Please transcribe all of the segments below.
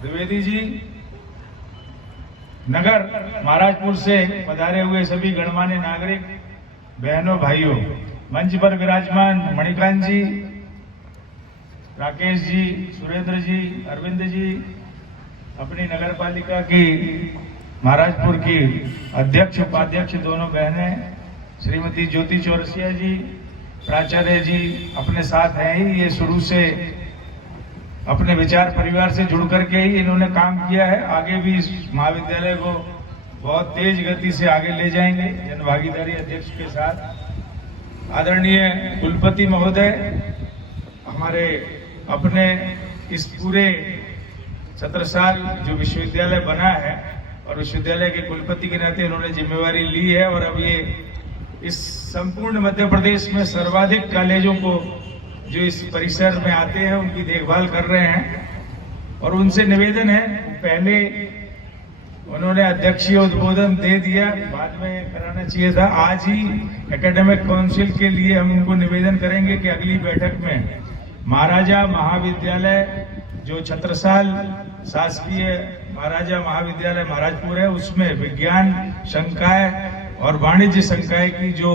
द्विवेदी जी, नगर महाराजपुर से पधारे हुए सभी गणमान्य नागरिक, बहनों भाइयों, मंच पर विराजमान मणिकांत जी, राकेश जी, सुरेंद्र जी, अरविंद जी, अपनी नगर पालिका की महाराजपुर की अध्यक्ष उपाध्यक्ष दोनों बहनें, श्रीमती ज्योति चौरसिया जी, प्राचार्य जी अपने साथ हैं ही। ये शुरू से अपने विचार परिवार से जुड़ करके ही इन्होंने काम किया है। आगे भी इस महाविद्यालय को बहुत तेज गति से आगे ले जाएंगे जन भागीदारी अध्यक्ष के साथ। आदरणीय कुलपति महोदय, हमारे अपने इस पूरे 17 साल जो विश्वविद्यालय बना है और विश्वविद्यालय के कुलपति के नाते इन्होंने जिम्मेवारी ली है और अब ये इस संपूर्ण मध्य प्रदेश में सर्वाधिक कॉलेजों को जो इस परिसर में आते हैं उनकी देखभाल कर रहे हैं। और उनसे निवेदन है, पहले उन्होंने अध्यक्षीय उद्बोधन दे दिया, बाद में कराना चाहिए था। आज ही एकेडमिक काउंसिल के लिए हम उनको निवेदन करेंगे कि अगली बैठक में महाराजा महाविद्यालय जो छत्रसाल शासकीय महाराजा महाविद्यालय महाराजपुर है, उसमें विज्ञान संकाय और वाणिज्य संकाय की जो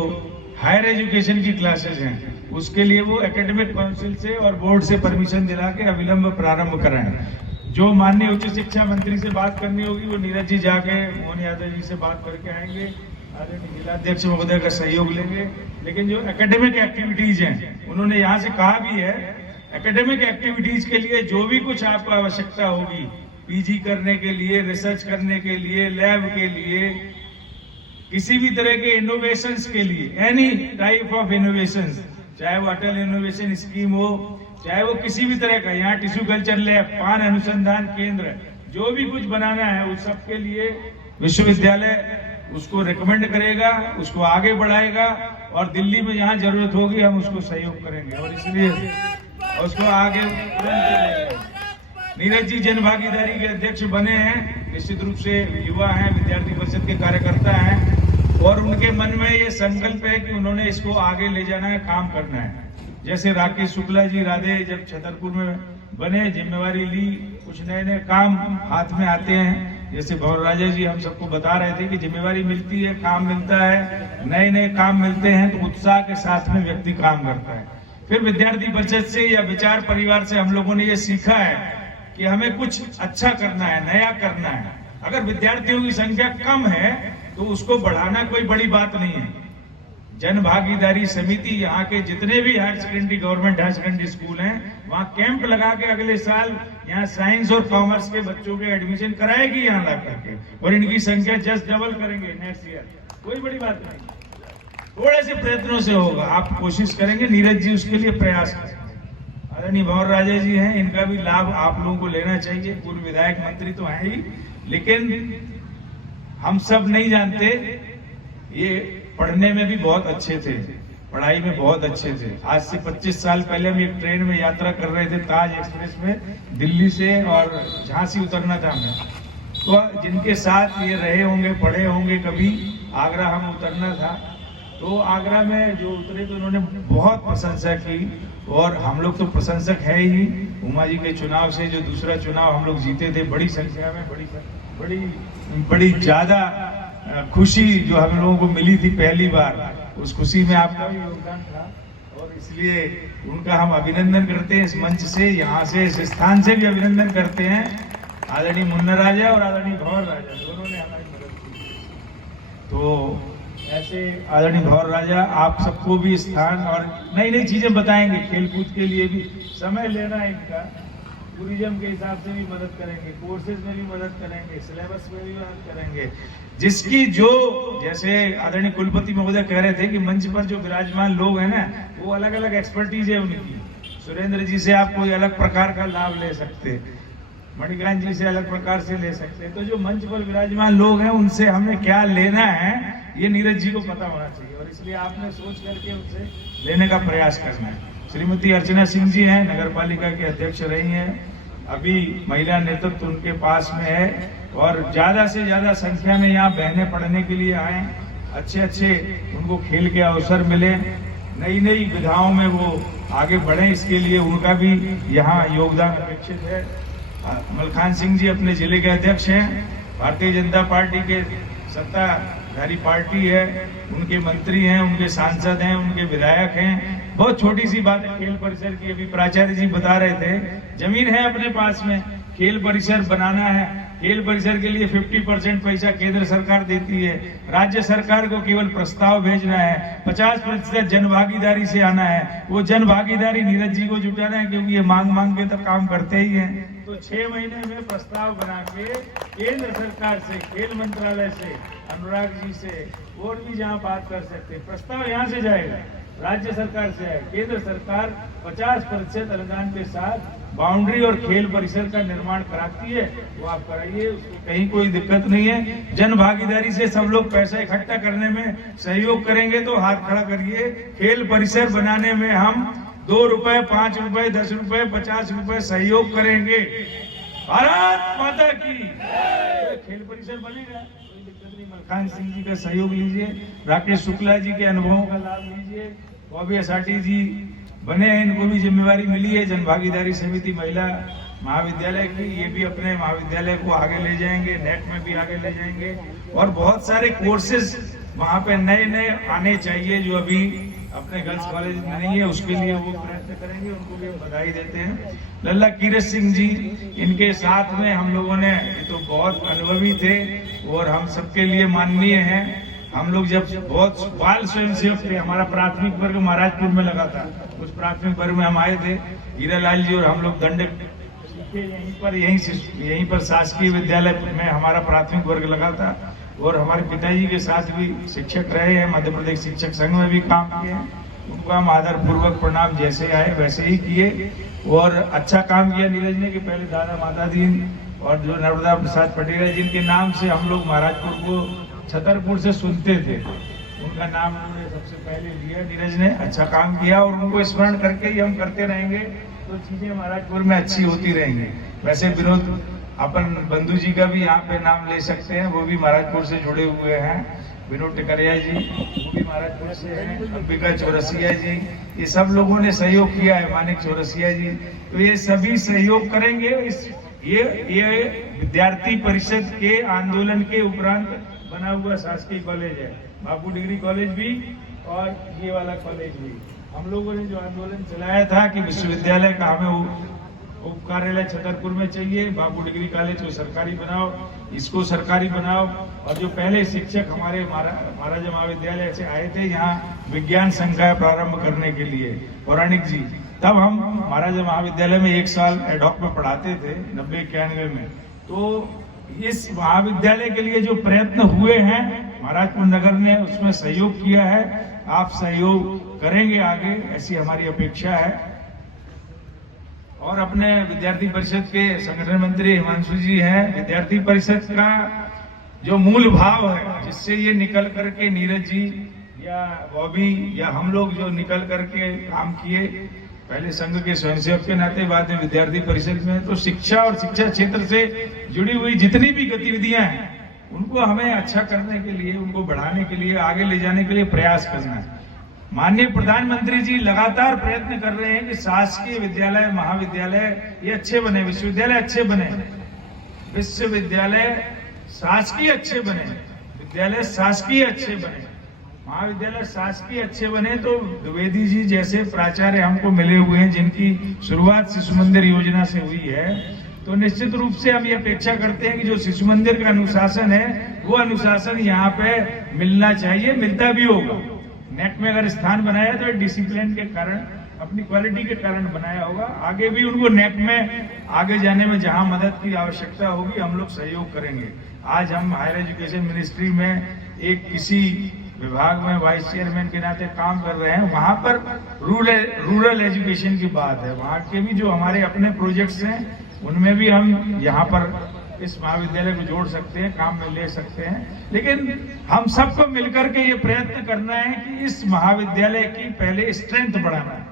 हायर एजुकेशन की क्लासेस हैं उसके लिए वो एकेडमिक काउंसिल से और बोर्ड से परमिशन दिला के अविलंब प्रारंभ कराएं। जो माननीय उच्च शिक्षा मंत्री से बात करनी होगी वो नीरज जी जाके मोहन यादव जी से बात करके आएंगे, आदरणीय जिलाध्यक्ष महोदय का सहयोग लेंगे। लेकिन जो एकेडमिक एक्टिविटीज हैं उन्होंने यहाँ से कहा भी है, एकेडमिक एक्टिविटीज के लिए जो भी कुछ आपको आवश्यकता होगी, पीजी करने के लिए, रिसर्च करने के लिए, लैब के लिए, किसी भी तरह के इनोवेशंस के लिए, एनी टाइप ऑफ इनोवेशंस, चाहे वो अटल इनोवेशन स्कीम हो, चाहे वो किसी भी तरह का, यहाँ टिश्यू कल्चर लैब, पान अनुसंधान केंद्र, जो भी कुछ बनाना है उस सब के लिए विश्वविद्यालय उसको रिकमेंड करेगा, उसको आगे बढ़ाएगा और दिल्ली में जहाँ जरूरत होगी हम उसको सहयोग करेंगे और इसलिए उसको आगे नीरज जी जन भागीदारी के अध्यक्ष बने हैं, निश्चित रूप से युवा हैं, विद्यार्थी परिषद के कार्यकर्ता हैं और उनके मन में ये संकल्प है कि उन्होंने इसको आगे ले जाना है, काम करना है। जैसे राकेश शुक्ला जी राधे जब छतरपुर में बने, जिम्मेवारी ली, कुछ नए नए काम हाथ में आते हैं। जैसे भंवर राजा जी हम सबको बता रहे थे कि जिम्मेवारी मिलती है, काम मिलता है, नए नए काम मिलते हैं तो उत्साह के साथ में व्यक्ति काम करता है। फिर विद्यार्थी परिषद से या विचार परिवार से हम लोगों ने ये सीखा है कि हमें कुछ अच्छा करना है, नया करना है। अगर विद्यार्थियों की संख्या कम है तो उसको बढ़ाना कोई बड़ी बात नहीं है। जन भागीदारी समिति यहाँ के जितने भी higher secondary government higher secondary school हैं वहाँ कैंप लगा के अगले साल यहाँ साइंस और कॉमर्स के बच्चों के एडमिशन कराएगी यहाँ ला करके और इनकी संख्या जस्ट डबल करेंगे नेक्स्ट ईयर। कोई बड़ी बात नहीं, थोड़े से प्रयत्नों से होगा। आप कोशिश करेंगे, नीरज जी उसके लिए प्रयास करेंगे। आदरणीय भंवर राजा जी हैं, इनका भी लाभ आप लोगों को लेना चाहिए। पूर्व विधायक मंत्री तो हैं ही, लेकिन हम सब नहीं जानते, ये पढ़ने में भी बहुत अच्छे थे, पढ़ाई में बहुत अच्छे थे। आज से 25 साल पहले हम एक ट्रेन में यात्रा कर रहे थे, ताज एक्सप्रेस में, दिल्ली से और झांसी उतरना था हमें। तो जिनके साथ ये रहे होंगे, पढ़े होंगे, कभी आगरा हम उतरना था, तो आगरा में जो उतरे तो उन्होंने बहुत प्रशंसा की और हम लोग तो प्रशंसक है ही। उमा जी के चुनाव से जो दूसरा चुनाव हम लोग जीते थे बड़ी संख्या में, बड़ी ज्यादा खुशी जो हम लोगों को मिली थी पहली बार, उस खुशी में आपका भी योगदान था और इसलिए उनका हम अभिनंदन करते हैं। इस मंच से, यहाँ से, इस स्थान से भी अभिनंदन करते हैं। आदरणीय मुन्ना राजा और आदरणीय भंवर राजा दोनों ने हमारी मदद की। तो ऐसे आदरणीय भंवर राजा आप सबको भी स्थान और नई नई चीजें बताएंगे, खेलकूद के लिए भी समय लेना है इनका, टूरिज्म के हिसाब से भी मदद करेंगे, कोर्सेज में भी मदद करेंगे, सिलेबस में भी मदद करेंगे। जिसकी जो, जैसे आदरणीय कुलपति महोदय कह रहे थे कि मंच पर जो विराजमान लोग हैं ना, वो अलग अलग एक्सपर्टीज है उनकी। सुरेंद्र जी से आप कोई अलग प्रकार का लाभ ले सकते, मणिकांत जी से अलग प्रकार से ले सकते। तो जो मंच पर विराजमान लोग हैं उनसे हमें क्या लेना है ये नीरज जी को पता होना चाहिए और इसलिए आपने सोच करके उनसे लेने का प्रयास करना है। श्रीमती अर्चना सिंह जी हैं, नगर पालिका के अध्यक्ष रही हैं, अभी महिला नेतृत्व उनके पास में है और ज्यादा से ज्यादा संख्या में यहाँ बहनें पढ़ने के लिए आए, अच्छे उनको खेल के अवसर मिले, नई नई विधाओं में वो आगे बढ़े, इसके लिए उनका भी यहाँ योगदान अपेक्षित है। मलखान सिंह जी अपने जिले के अध्यक्ष हैं। भारतीय जनता पार्टी के सत्ताधारी पार्टी है, उनके मंत्री हैं, उनके सांसद हैं, उनके विधायक हैं। बहुत छोटी सी बात है खेल परिसर की, अभी प्राचार्य जी बता रहे थे, जमीन है अपने पास में, खेल परिसर बनाना है। खेल परिसर के लिए 50% पैसा केंद्र सरकार देती है, राज्य सरकार को केवल प्रस्ताव भेजना है, 50% जन भागीदारी से आना है। वो जन भागीदारी नीरज जी को जुटाना है, क्योंकि ये मांग के तो काम करते ही हैं। तो 6 महीने में प्रस्ताव बना के केंद्र सरकार से, खेल मंत्रालय से, अनुराग जी से और भी जहां बात कर सकते, प्रस्ताव यहाँ से जाएगा, राज्य सरकार से है। केंद्र सरकार 50% अनुदान के साथ बाउंड्री और खेल परिसर का निर्माण कराती है, वो आप कराइए, उसको कहीं कोई दिक्कत नहीं है। जन भागीदारी से सब लोग पैसा इकट्ठा करने में सहयोग करेंगे तो हाथ खड़ा करिए। खेल परिसर बनाने में हम 2 रुपए, 5 रुपए, 10 रुपए, 50 रुपए सहयोग करेंगे। भारत माता की खेल परिसर बनेगा, कोई दिक्कत नहीं। मलखान सिंह जी का सहयोग लीजिए, राकेश शुक्ला जी के अनुभवों का लाभ लीजिए, बॉबी असाटी जी बने हैं, इनको भी जिम्मेवारी मिली है जन भागीदारी समिति महिला महाविद्यालय की। ये भी अपने महाविद्यालय को आगे ले जाएंगे, नेट में भी आगे ले जाएंगे। और बहुत सारे कोर्सेज वहाँ पे नए आने चाहिए जो अभी अपने गर्ल्स कॉलेज में नहीं है, उसके लिए वो प्रयत्न करेंगे, उनको भी बधाई देते हैं। लल्ला कीरत सिंह जी, इनके साथ में हम लोगों ने, ये तो बहुत अनुभवी थे और हम सबके लिए माननीय हैं। हम लोग जब बहुत बाल स्वयंसेवक थे, हमारा प्राथमिक वर्ग महाराजपुर में लगा था, उस प्राथमिक वर्ग में हम आए थे, हीरालाल जी और हम लोग दंडक सीखे यहीं पर शासकीय विद्यालय में हमारा प्राथमिक वर्ग लगा था। और हमारे पिताजी के साथ भी शिक्षक रहे हैं, मध्य प्रदेश शिक्षक संघ में भी काम किए हैं। उनको हम आदर पूर्वक प्रणाम, जैसे आए वैसे ही किए और अच्छा काम किया नीरज ने कि पहले दादा माता दीन और जो नर्मदा प्रसाद पटेल है, जिनके नाम से हम लोग महाराजपुर को छतरपुर से सुनते थे, उनका नाम उन्होंने सबसे पहले लिया। नीरज ने अच्छा काम किया और उनको स्मरण करके ही हम करते रहेंगे तो चीजें महाराजपुर में अच्छी होती रहेंगी। वैसे विनोद अपन बंधु जी का भी यहाँ पे नाम ले सकते हैं, वो भी महाराजपुर से जुड़े हुए हैं। विनोद टिकरिया जी वो भी महाराजपुर से हैं, अंबिका चौरसिया जी, ये सब लोगों ने सहयोग किया है, मानिक चौरसिया जी, तो ये सभी सहयोग करेंगे। ये विद्यार्थी परिषद के आंदोलन के उपरांत बना हुआ शासकीय कॉलेज है, बापू डिग्री कॉलेज भी और ये वाला कॉलेज भी। हम लोगों ने जो आंदोलन चलाया था कि विश्वविद्यालय का हमें उप कार्यालय छतरपुर में चाहिए, बापू डिग्री कॉलेज को सरकारी बनाओ, इसको सरकारी बनाओ। और जो पहले शिक्षक हमारे महाराजा महाविद्यालय से आए थे यहाँ विज्ञान संकाय प्रारंभ करने के लिए, पौराणिक जी, तब हम महाराजा महाविद्यालय में 1 साल एडॉक में पढ़ाते थे 90-91 में। तो इस महाविद्यालय के लिए जो प्रयत्न हुए हैं महाराजपुर नगर ने उसमें सहयोग किया है, आप सहयोग करेंगे आगे, ऐसी हमारी अपेक्षा है। और अपने विद्यार्थी परिषद के संगठन मंत्री हिमांशु जी हैं। विद्यार्थी परिषद का जो मूल भाव है, जिससे ये निकल करके नीरज जी या बॉबी या हम लोग जो निकल करके काम किए, पहले संघ के स्वयंसेवक के नाते, बाद में विद्यार्थी परिषद में, तो शिक्षा और शिक्षा क्षेत्र से जुड़ी हुई जितनी भी गतिविधियां हैं उनको हमें अच्छा करने के लिए, उनको बढ़ाने के लिए, आगे ले जाने के लिए प्रयास करना है। माननीय प्रधानमंत्री जी लगातार प्रयत्न कर रहे हैं कि शासकीय विद्यालय, महाविद्यालय ये अच्छे बने, विश्वविद्यालय अच्छे बने, विश्वविद्यालय शासकीय अच्छे बने, विद्यालय शासकीय अच्छे बने, महाविद्यालय शासकीय अच्छे बने। तो द्विवेदी जी जैसे प्राचार्य हमको मिले हुए हैं, जिनकी शुरुआत शिशु मंदिर योजना से हुई है, तो निश्चित रूप से हम ये अपेक्षा करते हैं कि जो शिशु मंदिर का अनुशासन है वो अनुशासन यहाँ पे मिलना चाहिए, मिलता भी होगा। नेट में अगर स्थान बनाया तो डिसिप्लिन के कारण, अपनी क्वालिटी के कारण बनाया होगा। आगे भी उनको नेट में आगे जाने में जहां मदद की आवश्यकता होगी हम लोग सहयोग करेंगे। आज हम हायर एजुकेशन मिनिस्ट्री में एक किसी विभाग में वाइस चेयरमैन के नाते काम कर रहे हैं, वहां पर रूरल एजुकेशन की बात है, वहां के भी जो हमारे अपने प्रोजेक्ट्स हैं उनमें भी हम यहाँ पर इस महाविद्यालय को जोड़ सकते हैं, काम में ले सकते हैं। लेकिन हम सबको मिलकर के ये प्रयत्न करना है कि इस महाविद्यालय की पहले स्ट्रेंथ बढ़ाना है,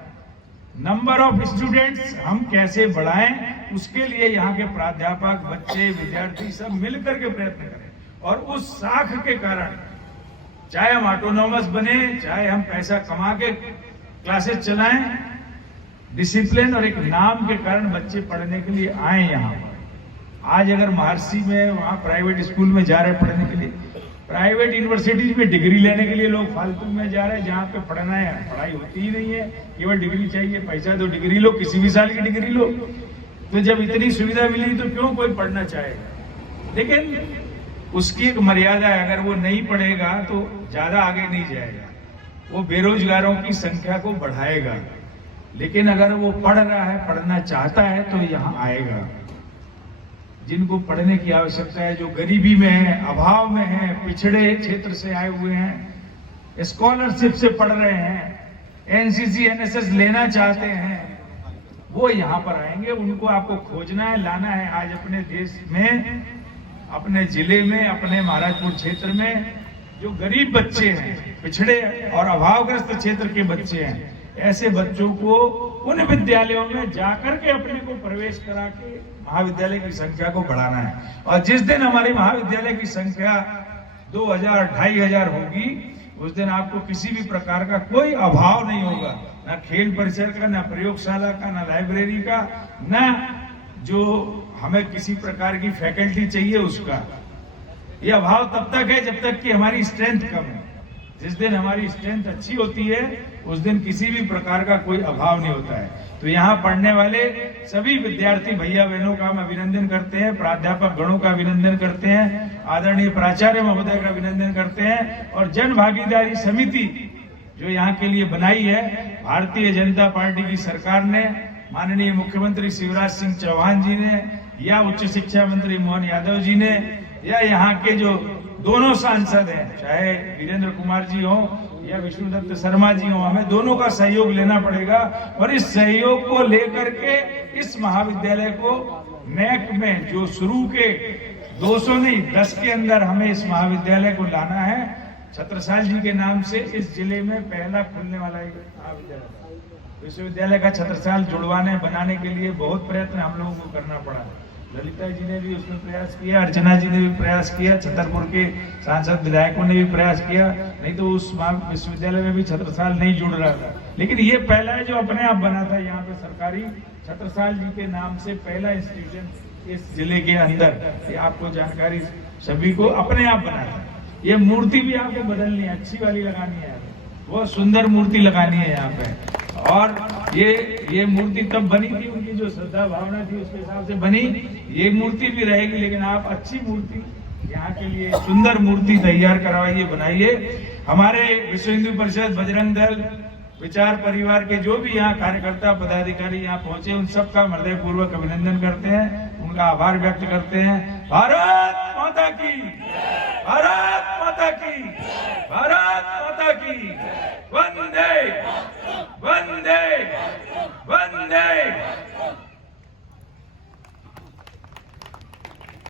नंबर ऑफ स्टूडेंट्स हम कैसे बढ़ाएं, उसके लिए यहाँ के प्राध्यापक, बच्चे, विद्यार्थी सब मिलकर के प्रयत्न करें। और उस साख के कारण, चाहे हम ऑटोनॉमस बने, चाहे हम पैसा कमा के क्लासेस चलाएं, डिसिप्लिन और एक नाम के कारण बच्चे पढ़ने के लिए आए यहाँ पर। आज अगर महर्षि में वहाँ प्राइवेट स्कूल में जा रहे हैं पढ़ने के लिए, प्राइवेट यूनिवर्सिटीज में डिग्री लेने के लिए लोग फालतू में जा रहे हैं, जहाँ पे पढ़ना है पढ़ाई होती ही नहीं है, केवल डिग्री चाहिए, पैसा दो डिग्री लो, किसी भी साल की डिग्री लो। तो जब इतनी सुविधा मिली तो क्यों कोई पढ़ना चाहेगा? लेकिन उसकी एक मर्यादा है, अगर वो नहीं पढ़ेगा तो ज्यादा आगे नहीं जाएगा, वो बेरोजगारों की संख्या को बढ़ाएगा। लेकिन अगर वो पढ़ रहा है, पढ़ना चाहता है तो यहाँ आएगा। जिनको पढ़ने की आवश्यकता है, जो गरीबी में है, अभाव में है, पिछड़े क्षेत्र से आए हुए हैं, स्कॉलरशिप से पढ़ रहे हैं, एनसीसी एनएसएस लेना चाहते हैं, वो यहाँ पर आएंगे। उनको आपको खोजना है, लाना है। आज अपने देश में, अपने जिले में, अपने महाराजपुर क्षेत्र में जो गरीब बच्चे हैं, पिछड़े और अभावग्रस्त क्षेत्र के बच्चे हैं, ऐसे बच्चों को उन विद्यालयों में जाकर के अपने को प्रवेश करा के महाविद्यालय की संख्या को बढ़ाना है। और जिस दिन हमारे महाविद्यालय की संख्या 2000-2500 होगी, उस दिन आपको किसी भी प्रकार का कोई अभाव नहीं होगा, ना खेल परिसर का, ना प्रयोगशाला का, ना लाइब्रेरी का, ना जो हमें किसी प्रकार की फैकल्टी चाहिए उसका। ये अभाव तब तक है जब तक कि हमारी स्ट्रेंथ कम है। जिस दिन हमारी स्ट्रेंथ अच्छी होती है, उस दिन किसी भी प्रकार का कोई अभाव नहीं होता है। तो यहाँ पढ़ने वाले सभी विद्यार्थी भैया बहनों का हम अभिनंदन करते हैं, प्राध्यापक गणों का अभिनंदन करते हैं, आदरणीय प्राचार्य महोदय का अभिनंदन करते हैं। और जन भागीदारी समिति जो यहाँ के लिए बनाई है भारतीय जनता पार्टी की सरकार ने, माननीय मुख्यमंत्री शिवराज सिंह चौहान जी ने, या उच्च शिक्षा मंत्री मोहन यादव जी ने, या यहाँ के जो दोनों सांसद हैं, चाहे वीरेंद्र कुमार जी हो या विष्णुदत्त शर्मा जी हो, हमें दोनों का सहयोग लेना पड़ेगा। और इस सहयोग को लेकर के इस महाविद्यालय को नैक में जो शुरू के 200 नहीं 10 के अंदर हमें इस महाविद्यालय को लाना है। छत्रसाल जी के नाम से इस जिले में पहला खुलने वाला महाविद्यालय, विश्वविद्यालय का छत्रसाल जुड़वाने बनाने के लिए बहुत प्रयत्न हम लोगों को करना पड़ा। ललिता जी ने भी उसमें प्रयास किया, अर्चना जी ने भी प्रयास किया, छतरपुर के सांसद विधायकों ने भी प्रयास किया, नहीं तो उस विश्वविद्यालय में भी छत्रसाल नहीं जुड़ रहा था। लेकिन ये पहला है जो अपने आप बना था। यहाँ पे सरकारी छत्रसाल जी के नाम से पहला इंस्टीट्यूशन इस जिले के अंदर, ये आपको जानकारी सभी को अपने आप बना था। ये मूर्ति भी आपको बदलनी है, अच्छी वाली लगानी है, बहुत सुंदर मूर्ति लगानी है यहाँ पे। और ये मूर्ति तब बनी थी, उनकी जो श्रद्धा भावना थी उसके हिसाब से बनी। ये मूर्ति भी रहेगी, लेकिन आप अच्छी मूर्ति यहाँ के लिए सुंदर मूर्ति तैयार करवाइए, बनाइए। हमारे विश्व हिंदू परिषद, बजरंग दल, विचार परिवार के जो भी यहाँ कार्यकर्ता पदाधिकारी यहाँ पहुंचे, उन सबका हृदय पूर्वक अभिनंदन करते हैं, उनका आभार व्यक्त करते हैं। भारत माता की, भारत माता की, भारत माता की, वंदे वंदे वंदे